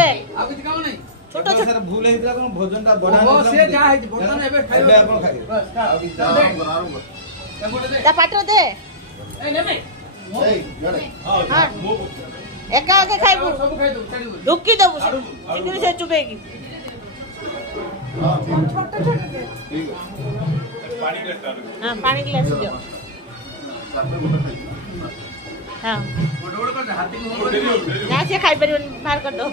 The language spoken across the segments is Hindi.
दे आ कुछ काम नहीं छोट छोट सर भूल हेतला कोन भोजन ता बना ओ से जा है बर्तन एबे खाइबे आपण खाइ बस का दे ता पाटर दे ए ने में ए गरे हां एका एका खाइबू सब खाइ दो छाड़ी दो ढुकी दबु चिकनी से चुबेगी हां ठीक छोटे छोटे दे ठीक है पानी ग्लास डालो हां पानी गिलास दियो सापे गोटा खाइ हां बड़ कर हाथी को ना से खाइ परिबन बाहर कर दो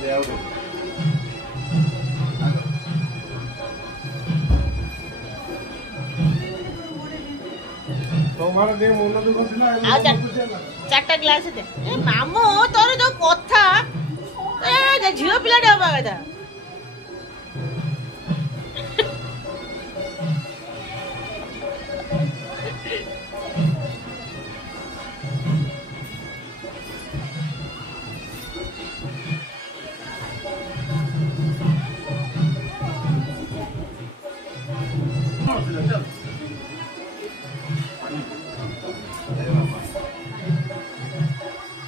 दे आओ दे তোমার দে মন দুঃখ ছিল आ चारटा ग्लास दे ए मामू तोर जो कथा ए झियो पिलाडे हबा कथा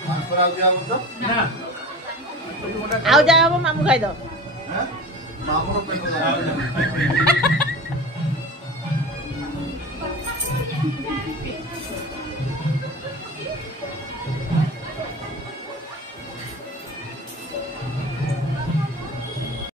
ट्रांसफर आ गया मतलब ना आउ जा मामू खाइ दो हैं मामू पेट